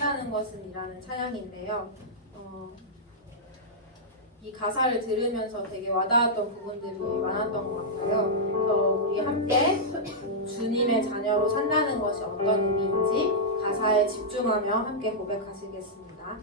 산다는 것은이라는 찬양인데요. 어, 이 가사를 들으면서 되게 와닿았던 부분들이 많았던 것 같아요. 그래서 우리 함께 주님의 자녀로 산다는 것이 어떤 의미인지 가사에 집중하며 함께 고백하시겠습니다.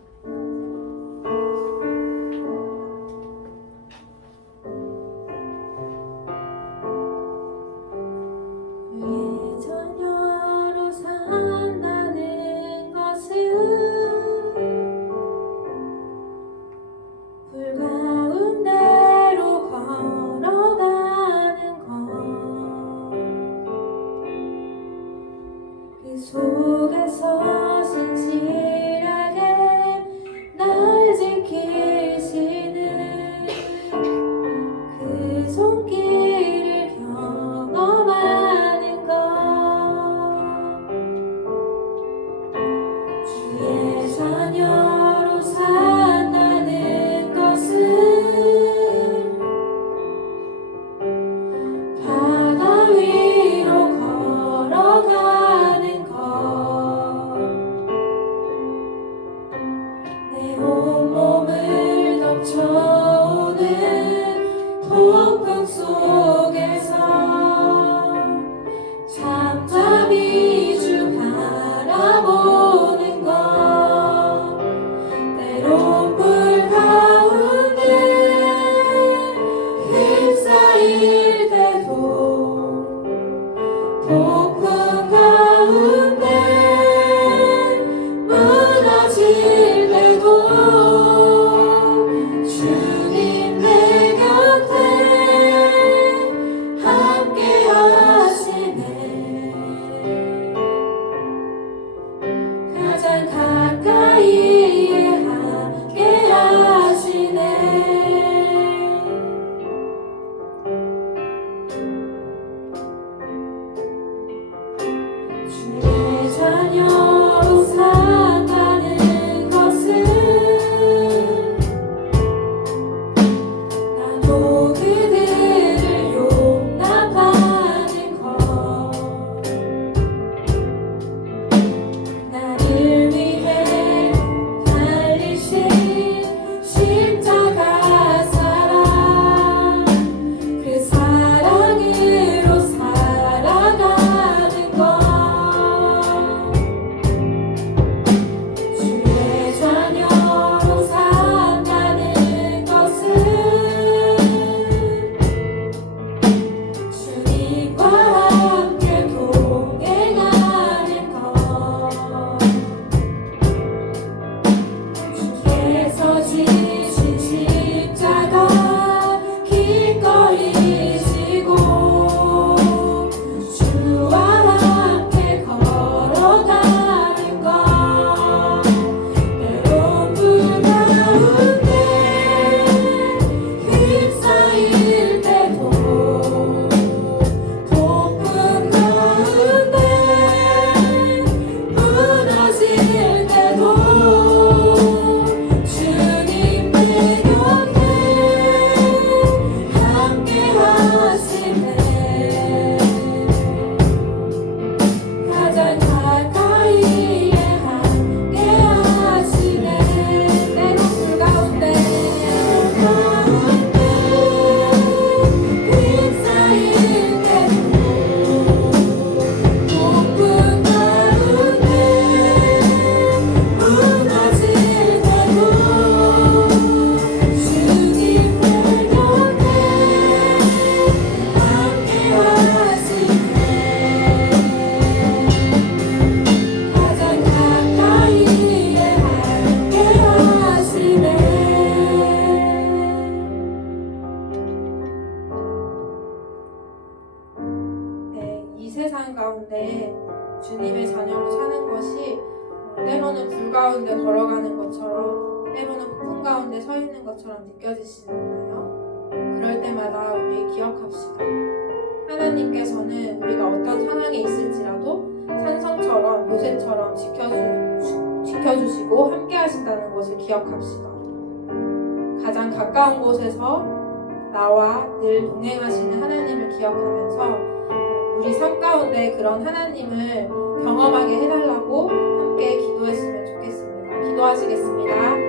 자녀로 사는 것이 어, 때로는 불 가운데 걸어가는 것처럼 때로는 폭풍 가운데 서 있는 것처럼 느껴지시지 않나요? 그럴 때마다 우리 기억합시다. 하나님께서는 우리가 어떤 상황에 있을지라도 산성처럼 요새처럼 지켜주, 지켜주시고 함께 하신다는 것을 기억합시다. 가장 가까운 곳에서 나와 늘 동행하시는 하나님을 기억하면서 우리 삶 가운데 그런 하나님을 경험하게 해달라고 함께 기도했으면 좋겠습니다. 기도하시겠습니다.